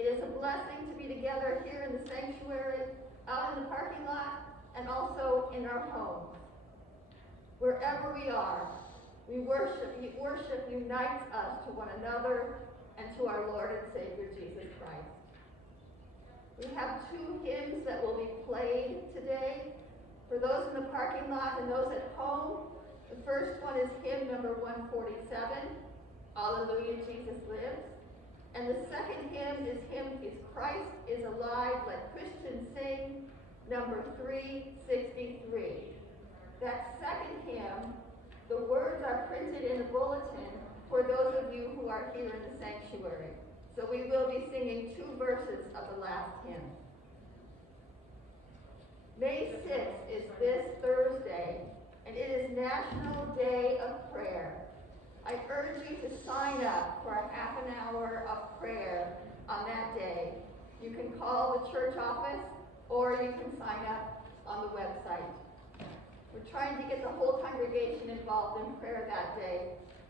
It is a blessing to be together here in the sanctuary, out in the parking lot, and also in our homes. Wherever we are, worship unites us to one another and to our Lord and Savior Jesus Christ. We have 2 hymns that will be played today. For those in the parking lot and those at home, the first one is hymn number 147, Alleluia, Jesus Lives. And the second hymn is Christ is Alive, Let Christians Sing, number 363. That second hymn, the words are printed in the bulletin for those of you who are here in the sanctuary. So we will be singing 2 verses of the last hymn. May 6th is this Thursday, and it is National Day of Prayer. I urge you to sign up for a half an hour of prayer on that day. You can call the church office, or you can sign up on the website. We're trying to get the whole congregation involved in prayer that day,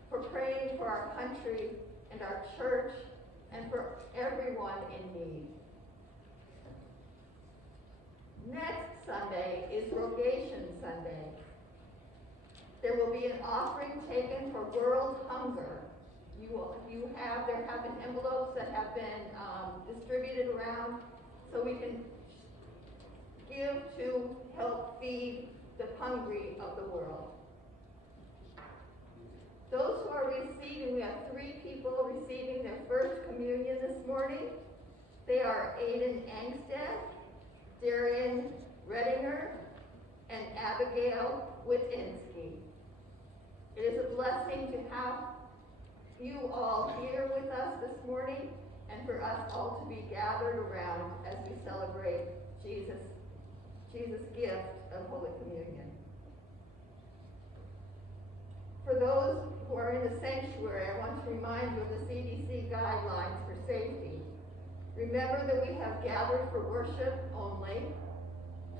for praying for our country and our church and for everyone in need. Next Sunday is Rogation Sunday. There will be an offering taken for world hunger. There have been envelopes that have been distributed around so we can give to help feed the hungry of the world. Those who are receiving, we have 3 people receiving their first communion this morning. They are Aiden Angstead, Darian Redinger, and Abigail Witinsky. It is a blessing to have you all here with us this morning and for us all to be gathered around as we celebrate Jesus' gift of Holy Communion. For those who are in the sanctuary, I want to remind you of the CDC guidelines for safety. Remember that we have gathered for worship only.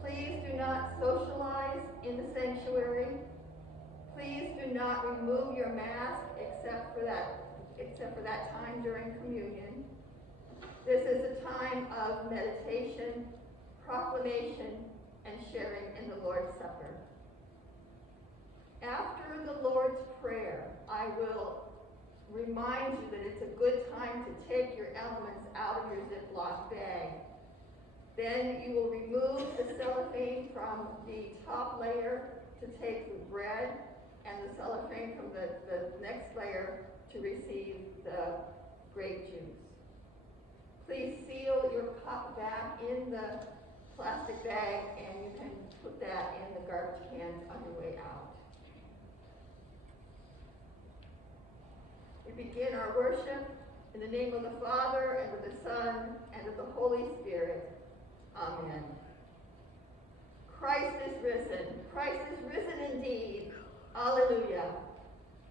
Please do not socialize in the sanctuary. Please do not remove your mask except for that time during communion. This is a time of meditation, proclamation, and sharing in the Lord's Supper. After the Lord's Prayer, I will remind you that it's a good time to take your elements out of your Ziploc bag. Then you will remove the cellophane from the top layer to take the bread, and the cellophane from the next layer to receive the grape juice. Please seal your cup back in the plastic bag, and you can put that in the garbage cans on your way out. We begin our worship in the name of the Father, and of the Son, and of the Holy Spirit. Amen. Christ is risen. Christ is risen indeed. Alleluia.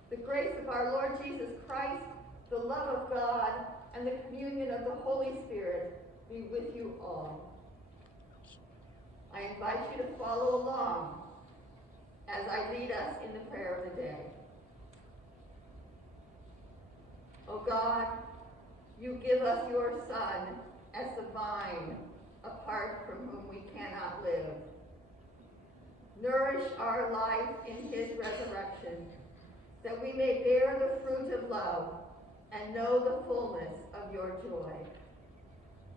The grace of our Lord Jesus Christ, the love of God, and the communion of the Holy Spirit be with you all. I invite you to follow along as I lead us in the prayer of the day. O God, you give us your Son as the vine, apart from whom we cannot live. Nourish our life in his resurrection, that we may bear the fruit of love and know the fullness of your joy.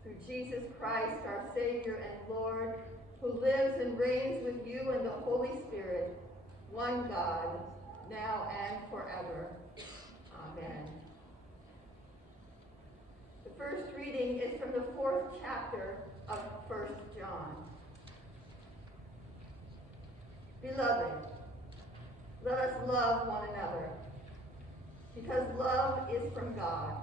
Through Jesus Christ, our Savior and Lord, who lives and reigns with you and the Holy Spirit, one God, now and forever. Amen. The first reading is from the 4th chapter of 1 John. Beloved, let us love one another, because love is from God.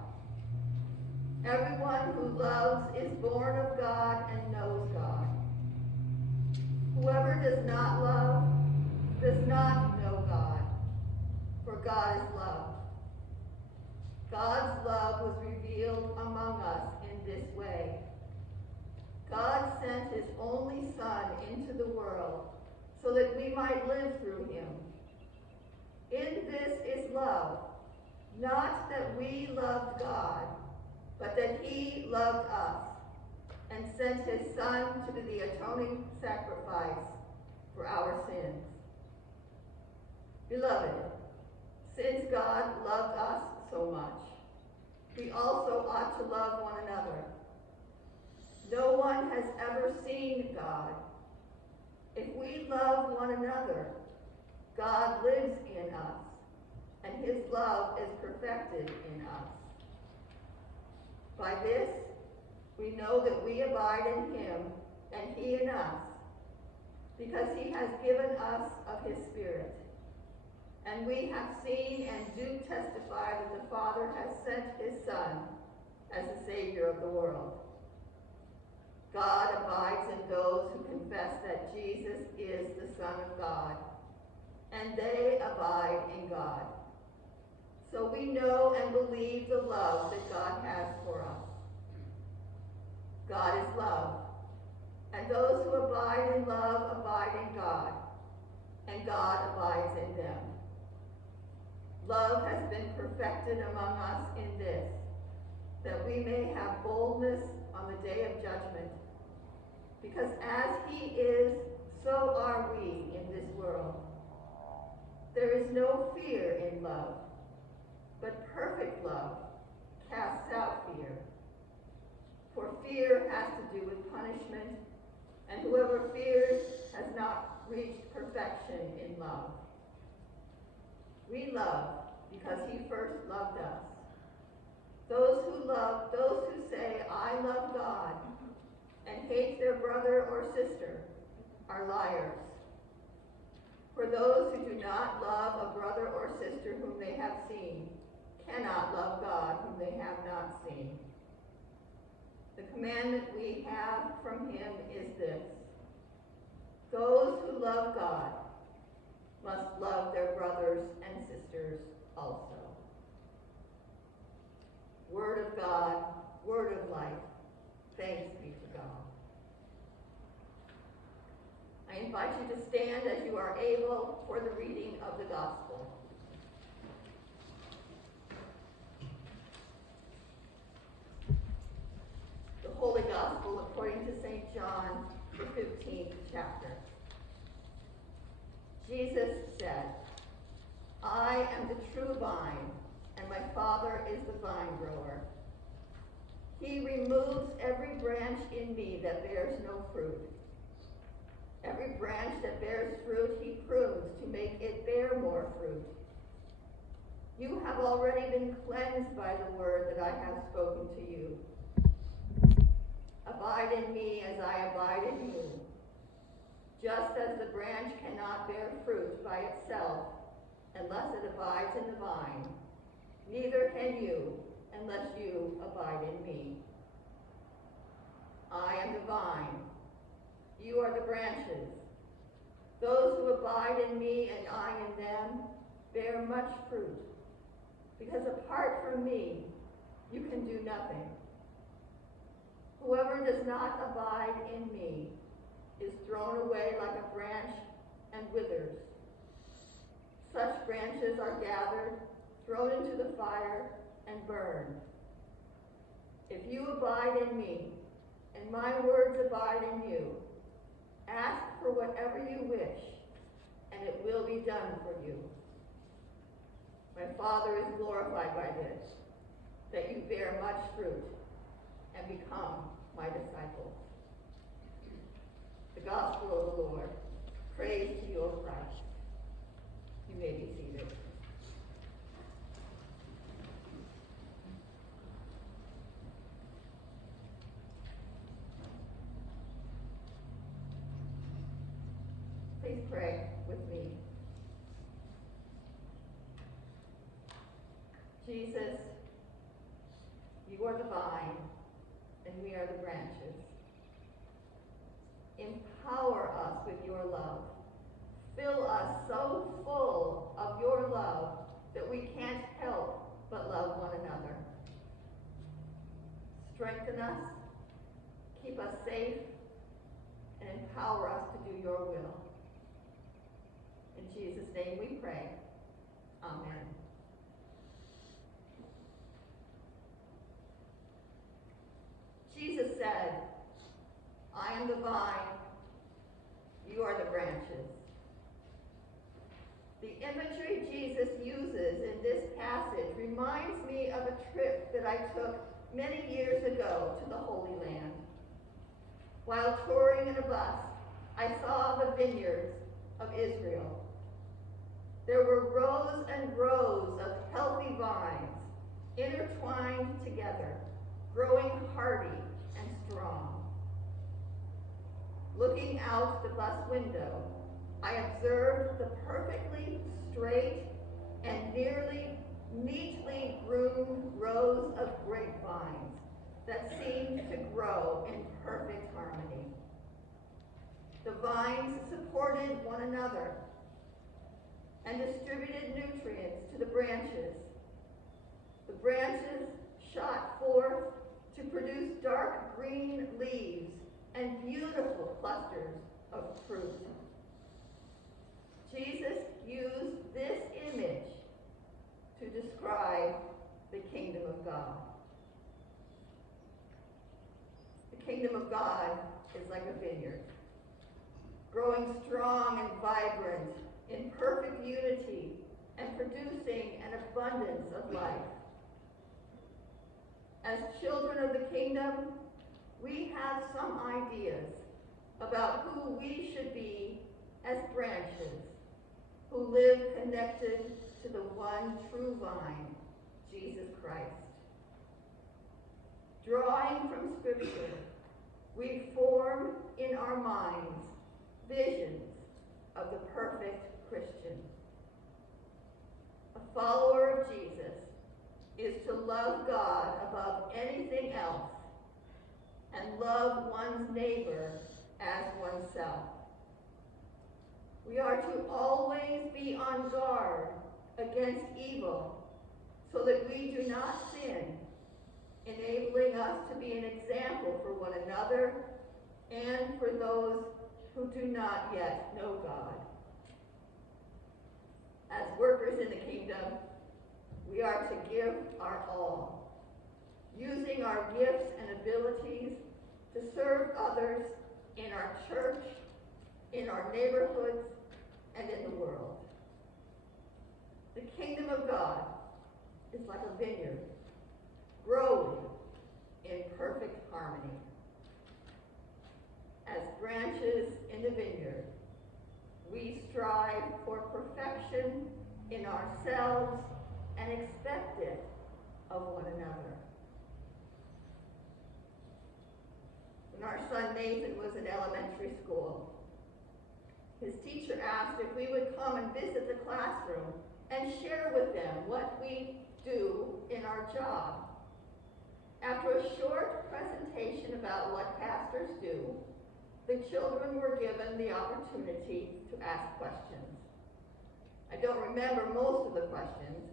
Everyone who loves is born of God and knows God. Whoever does not love does not know God, for God is love. God's love was revealed among us in this way. God sent his only Son into the world so that we might live through him. In this is love, not that we loved God, but that he loved us and sent his Son to be the atoning sacrifice for our sins. Beloved, since God loved us so much, we also ought to love one another. No one has ever seen God. If we love one another, God lives in us, and his love is perfected in us. By this, we know that we abide in him, and he in us, because he has given us of his Spirit. And we have seen and do testify that the Father has sent his Son as the Savior of the world. God abides in those who confess that Jesus is the Son of God, and they abide in God. So we know and believe the love that God has for us. God is love, and those who abide in love abide in God, and God abides in them. Love has been perfected among us in this, that we may have boldness on the day of judgment. Because as he is, so are we in this world. There is no fear in love, but perfect love casts out fear. For fear has to do with punishment, and whoever fears has not reached perfection in love. We love because he first loved us. Those who say, I love God, and hate their brother or sister, are liars. For those who do not love a brother or sister whom they have seen cannot love God whom they have not seen. The commandment we have from him is this: those who love God must love their brothers and sisters also. Word of God, word of life. Thanks be to God. I invite you to stand as you are able for the reading of the gospel. The Holy Gospel according to St. John, the 15th chapter. Jesus said, I am the true vine, and my Father is the vine grower. He removes every branch in me that bears no fruit. Every branch that bears fruit he prunes to make it bear more fruit. You have already been cleansed by the word that I have spoken to you. Abide in me as I abide in you. Just as the branch cannot bear fruit by itself unless it abides in the vine, neither can you unless you abide in me. I am the vine. You are the branches. Those who abide in me and I in them bear much fruit, because apart from me, you can do nothing. Whoever does not abide in me is thrown away like a branch and withers. Such branches are gathered, thrown into the fire, and burned. If you abide in me, and my words abide in you, ask for whatever you wish, and it will be done for you. My Father is glorified by this, that you bear much fruit and become my disciples. The Gospel of the Lord. Praise to you, O Christ. You may be seated. Please pray with me. Jesus, you are the vine, and we are the branches. Empower us with your love. Fill us so full of your love that we can't help but love one another. Strengthen us, keep us safe, and empower us to do your will. In Jesus' name we pray. Amen. Jesus said, "I am the vine, you are the branches." The imagery Jesus uses in this passage reminds me of a trip that I took many years ago to the Holy Land. While touring in a bus, I saw the vineyards of Israel. There were rows and rows of healthy vines, intertwined together, growing hardy and strong. Looking out the bus window, I observed the perfectly straight and neatly groomed rows of grapevines that seemed to grow in perfect harmony. The vines supported one another and distributed nutrients to the branches. The branches shot forth to produce dark green leaves and beautiful clusters of fruit. Jesus used this image to describe the kingdom of God. The kingdom of God is like a vineyard, growing strong and vibrant in perfect unity and producing an abundance of life. As children of the kingdom, we have some ideas about who we should be as branches who live connected to the one true vine, Jesus Christ. Drawing from Scripture, we form in our minds visions of the perfect Christian. A follower of Jesus is to love God above anything else and love one's neighbor as oneself. We are to always be on guard against evil so that we do not sin, enabling us to be an example for one another and for those who do not yet know God. As workers in the kingdom, we are to give our all, using our gifts and abilities to serve others in our church, in our neighborhoods, and in the world. The kingdom of God is like a vineyard, growing in perfect harmony. As branches in the vineyard, we strive for perfection in ourselves and expect it of one another. When our son Nathan was in elementary school, his teacher asked if we would come and visit the classroom and share with them what we do in our job. After a short presentation about what pastors do, the children were given the opportunity to ask questions. I don't remember most of the questions,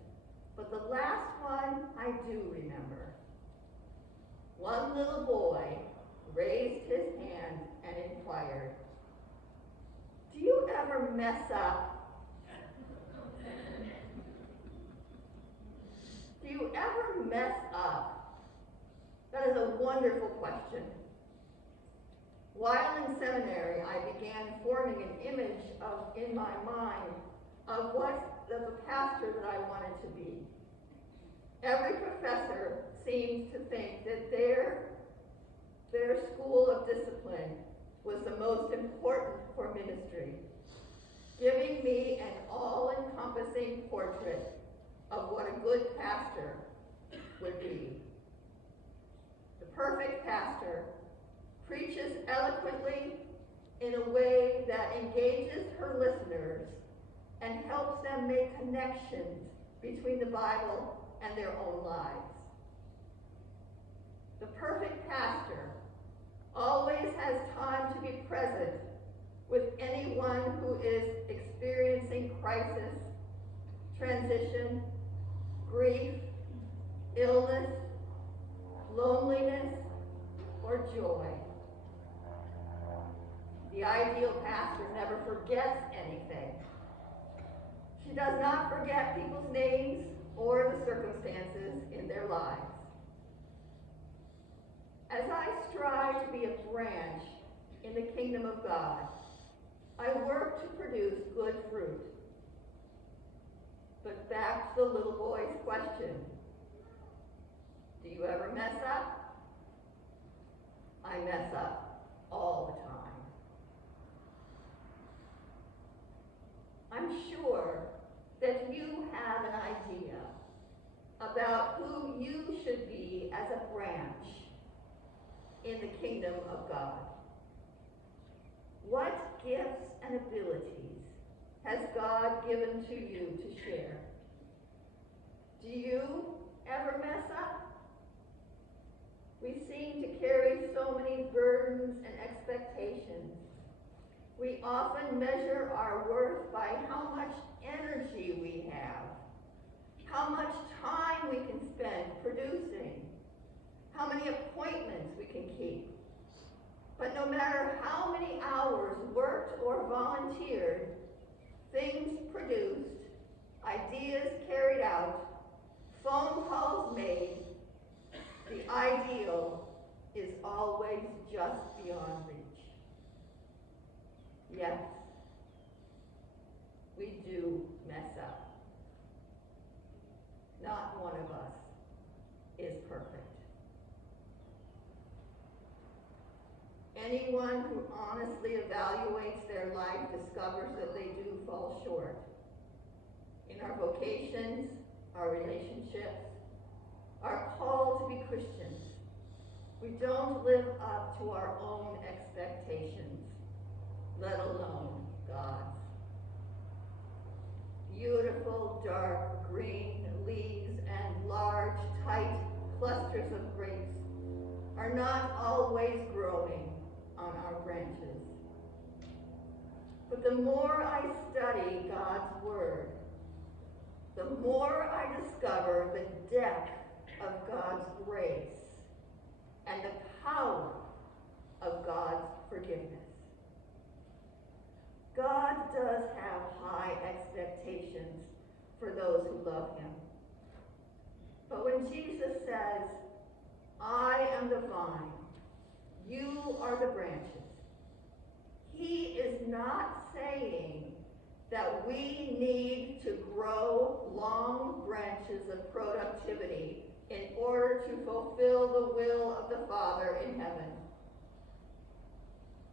but the last one I do remember. One little boy raised his hand and inquired, "Do you ever mess up?" Do you ever mess up? That is a wonderful question. While in seminary, I began forming an image in my mind of the pastor that I wanted to be. Every professor seems to think that their school of discipline was the most important for ministry, giving me an all-encompassing portrait of what a good pastor would be. The perfect pastor preaches eloquently in a way that engages her listeners and helps them make connections between the Bible and their own lives. The perfect pastor always has time to be present with anyone who is experiencing crisis, transition, grief, illness, loneliness, or joy. The ideal pastor never forgets anything. She does not forget people's names or the circumstances in their lives. As I strive to be a branch in the kingdom of God, I work to produce good fruit. But back to the little boy's question. Do you ever mess up? I mess up all the time. I'm sure that you have an idea about who you should be as a branch in the kingdom of God. What gifts and abilities has God given to you to share? Do you ever mess up? We seem to carry so many burdens and expectations. We often measure our worth by how much energy we have, how much time we can spend producing, how many appointments we can keep. But no matter how many hours worked or volunteered, things produced, ideas carried out, phone calls made, the ideal is always just beyond reach. Yes, we do mess up. Not one of us is perfect. Anyone who honestly evaluates their life discovers that they do fall short. In our vocations, our relationships, our call to be Christians, we don't live up to our own expectations, let alone God's. Beautiful, dark green leaves and large, tight clusters of grapes are not always growing on our branches. But the more I study God's Word, the more I discover the depth of God's grace and the power of God's forgiveness. God does have high expectations for those who love him. But when Jesus says, I am the vine, you are the branches, he is not saying that we need to grow long branches of productivity in order to fulfill the will of the Father in heaven.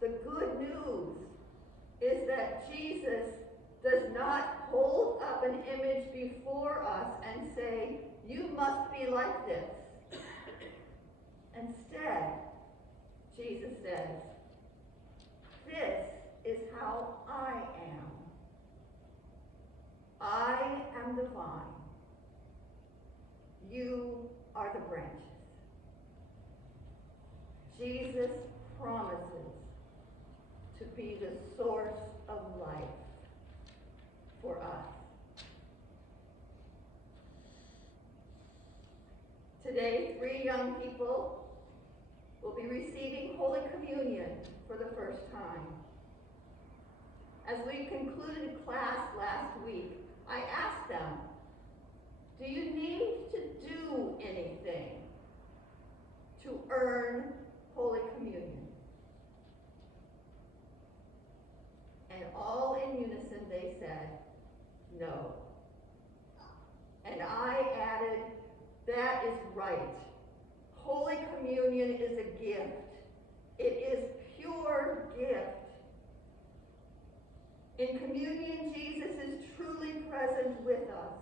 The good news is that Jesus does not hold up an image before us and say, you must be like this. Instead, Jesus says, this is how I am. I am the vine. You are the branches. Jesus promises to be the source of life for us. Today, 3 young people will be receiving Holy Communion for the first time. As we concluded class last week, I asked them, do you need to do anything to earn Holy Communion? And all in unison they said, no. And I added, that is right. Holy Communion is a gift. It is pure gift. In communion, Jesus is truly present with us,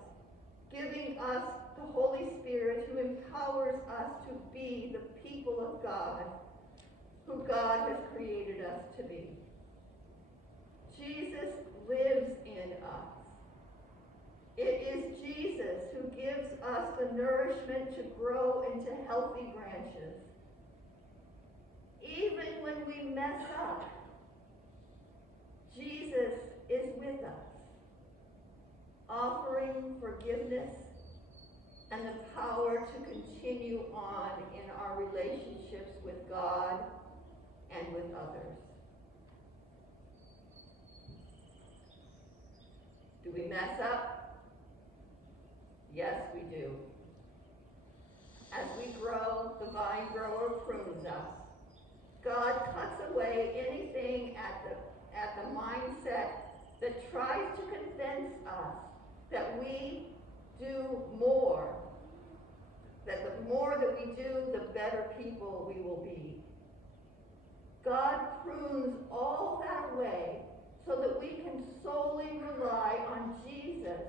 giving us the Holy Spirit who empowers us to be the people of God, who God has created us to be. Jesus lives in us. It is Jesus who gives us the nourishment to grow into healthy branches. Even when we mess up, Jesus is with us, offering forgiveness and the power to continue on in our relationships with God and with others. Do we mess up? Yes, we do. As we grow, the vine grower prunes us. God cuts away anything at the mindset that tries to convince us that we do more, that the more that we do, the better people we will be. God prunes all that away so that we can solely rely on Jesus'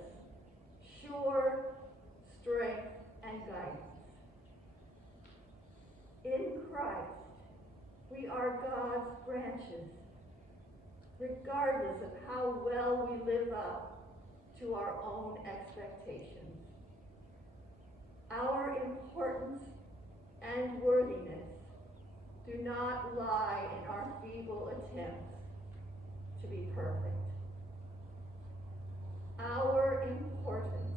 sure strength and guidance. In Christ, we are God's branches, regardless of how well we live up to our own expectations. Our importance and worthiness do not lie in our feeble attempts to be perfect. Our importance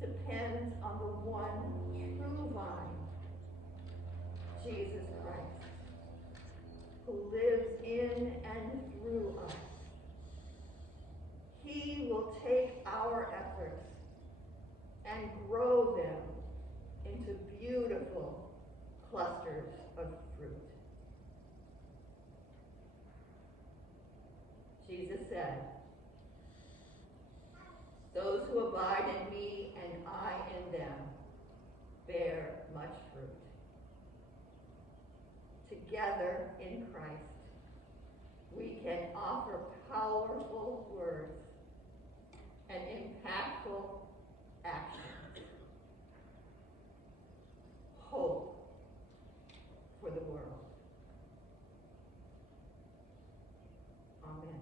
depends on the one true vine, Jesus Christ, who lives in and through us. He will take our efforts and grow them into beautiful clusters of fruit. Jesus said, "Those who abide in me and I in them bear much fruit." Together in Christ, we can offer powerful words and impactful actions. Hope for the world. Amen.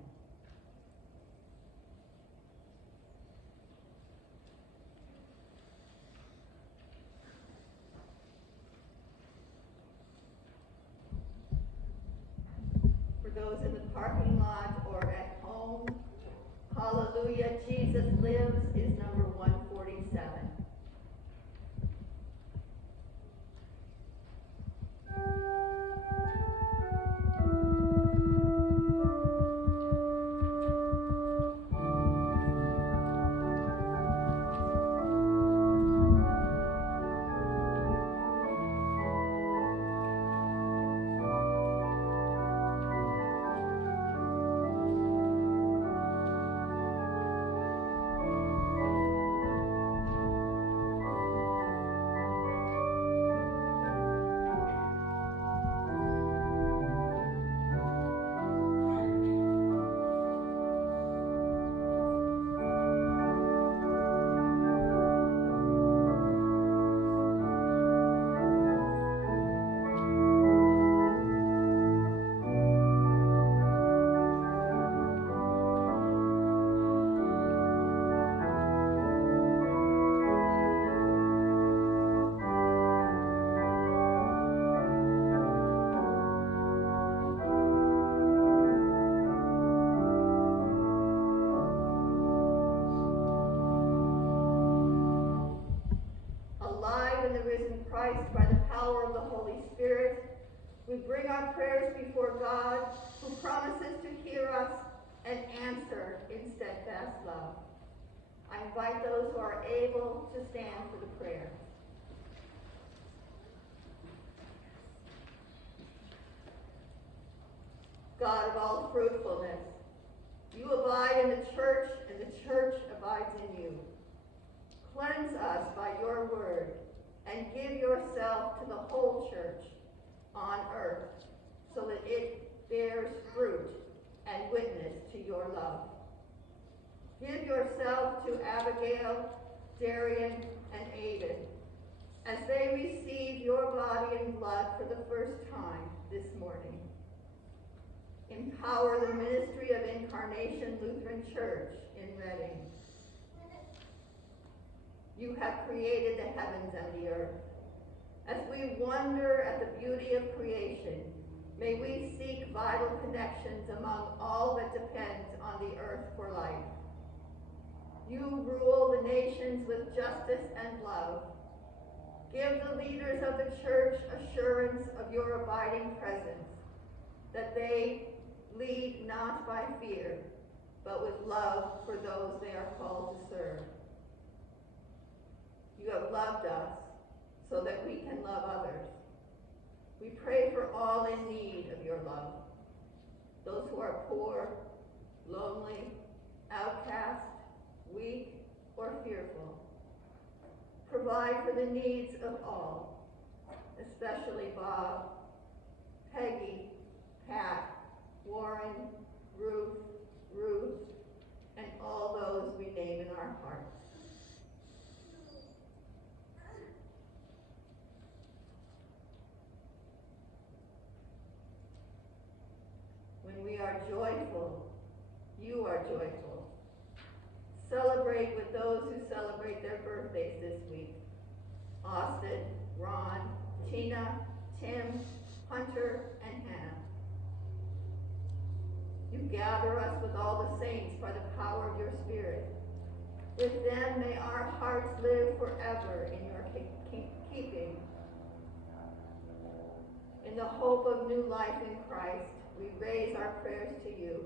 For those in the parking lot or at home, Hallelujah, Jesus Lives is number 147. Christ by the power of the Holy Spirit, we bring our prayers before God, who promises to hear us and answer in steadfast love. I invite those who are able to stand for the prayer. God of all fruitfulness, you abide in the church, and the church abides in you. Cleanse us by your word, and give yourself to the whole church on earth, so that it bears fruit and witness to your love. Give yourself to Abigail, Darian, and Aiden, as they receive your body and blood for the first time this morning. Empower the ministry of Incarnation Lutheran Church in Reading. You have created the heavens and the earth. As we wonder at the beauty of creation, may we seek vital connections among all that depends on the earth for life. You rule the nations with justice and love. Give the leaders of the church assurance of your abiding presence, that they lead not by fear, but with love for those they are called to serve. You have loved us so that we can love others. We pray for for all in need of your love. Those who are poor, lonely, outcast, weak, or fearful. Provide for the needs of all, especially Bob, Peggy, Pat, Warren, Ruth, and all those we name in our hearts. When we are joyful, you are joyful. Celebrate with those who celebrate their birthdays this week. Austin, Ron, Tina, Tim, Hunter, and Hannah. You gather us with all the saints by the power of your Spirit. With them may our hearts live forever in your keeping. In the hope of new life in Christ, we raise our prayers to you,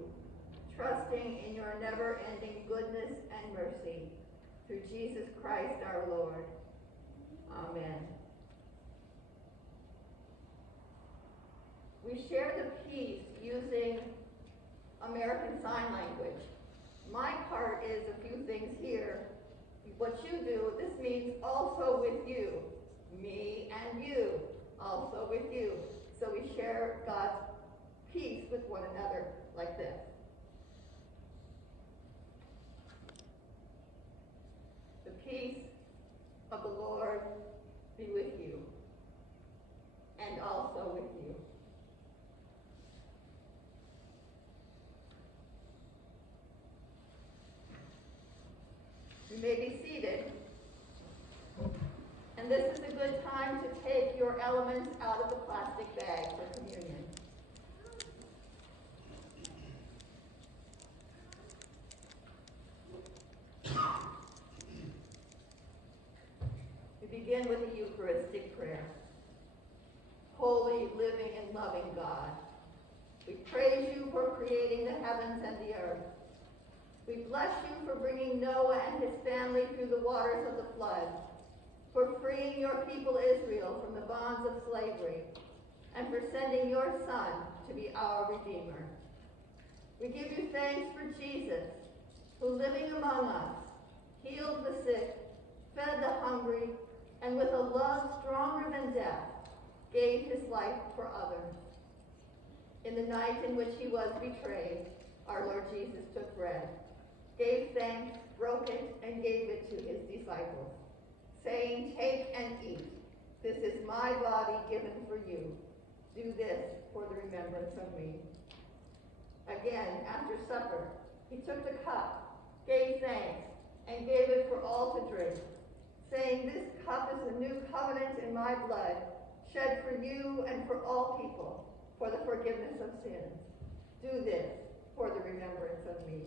trusting in your never-ending goodness and mercy, through Jesus Christ our Lord. Amen. We share the peace using American Sign Language. My part is a few things here. What you do, this means also with you, me and you, also with you. So we share God's peace with one another like this. The peace of the Lord be with you, and also with you. You may be seated, and this is a good time to take your elements out of the plastic bag for communion. We begin with a Eucharistic prayer. Holy, living, and loving God, we praise you for creating the heavens and the earth. We bless you for bringing Noah and his family through the waters of the flood, for freeing your people Israel from the bonds of slavery, and for sending your Son to be our Redeemer. We give you thanks for Jesus, who living among us, healed the sick, fed the hungry, and with a love stronger than death, gave his life for others. In the night in which he was betrayed, our Lord Jesus took bread, gave thanks, broke it, and gave it to his disciples, saying, "Take and eat. This is my body given for you. Do this for the remembrance of me." Again, after supper, he took the cup, gave thanks, and gave it for all to drink, saying, "This cup is the new covenant in my blood, shed for you and for all people, for the forgiveness of sins. Do this for the remembrance of me."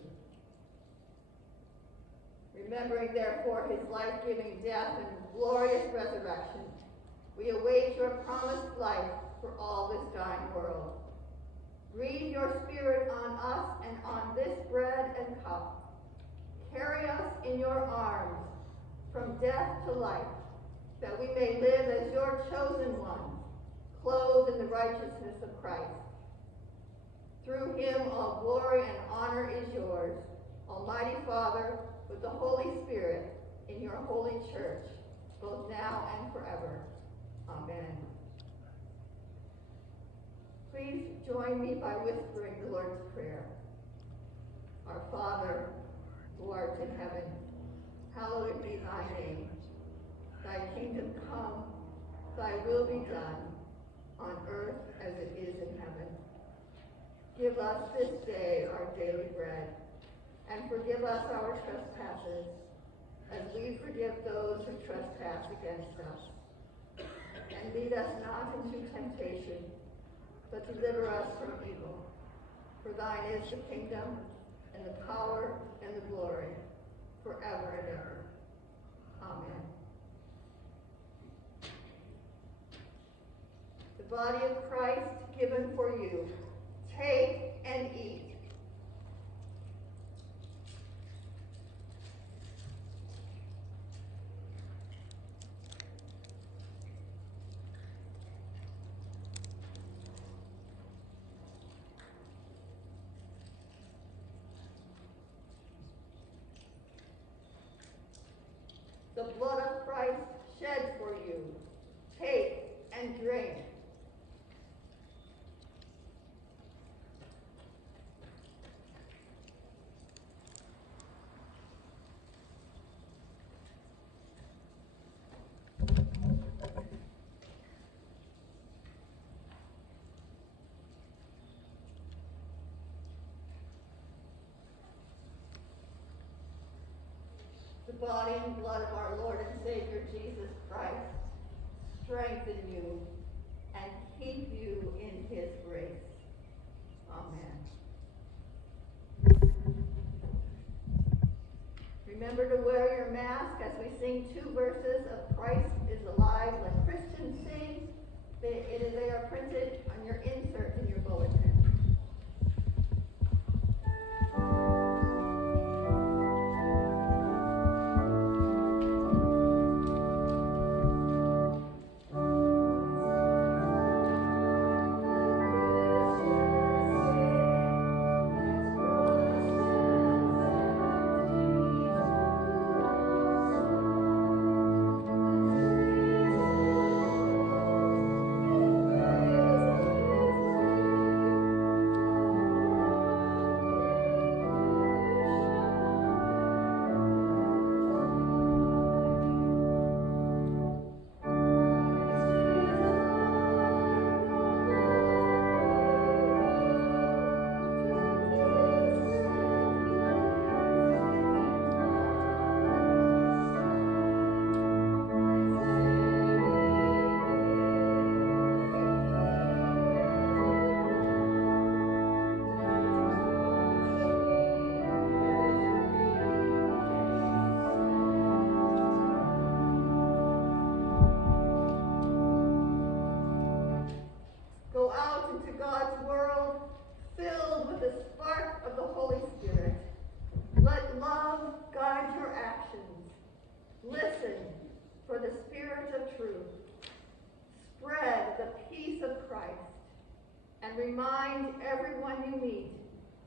Remembering, therefore, his life-giving death and glorious resurrection, we await your promised life for all this dying world. Breathe your Spirit on us and on this bread and cup. Carry us in your arms from death to life, that we may live as your chosen ones, clothed in the righteousness of Christ. Through him all glory and honor is yours, Almighty Father, with the Holy Spirit, in your holy church, both now and forever. Amen. Please join me by whispering the Lord's Prayer. Our Father, who art in heaven, hallowed be thy name. Thy kingdom come, thy will be done, on earth as it is in heaven. Give us this day our daily bread, and forgive us our trespasses, as we forgive those who trespass against us. And lead us not into temptation, but deliver us from evil. For thine is the kingdom, and the power, and the glory, forever and ever. Amen. The body of Christ given for you. Take and eat. body and blood of our Lord and Savior Jesus Christ strengthen you and keep you in his grace. Amen. Remember to wear your mask as we sing 2 verses of Christ is Alive, Let Christians Sing. They are printed on your insert in your bulletin. Go out into God's world filled with the spark of the Holy Spirit. Let love guide your actions. Listen for the Spirit of truth. Spread the peace of Christ and remind everyone you meet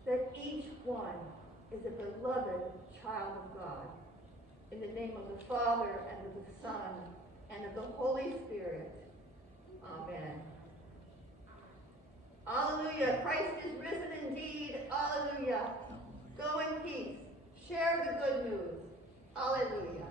that each one is a beloved child of God. In the name of the Father, and of the Son, and of the Holy Spirit. Amen. Alleluia. Christ is risen indeed. Alleluia. Go in peace. Share the good news. Alleluia.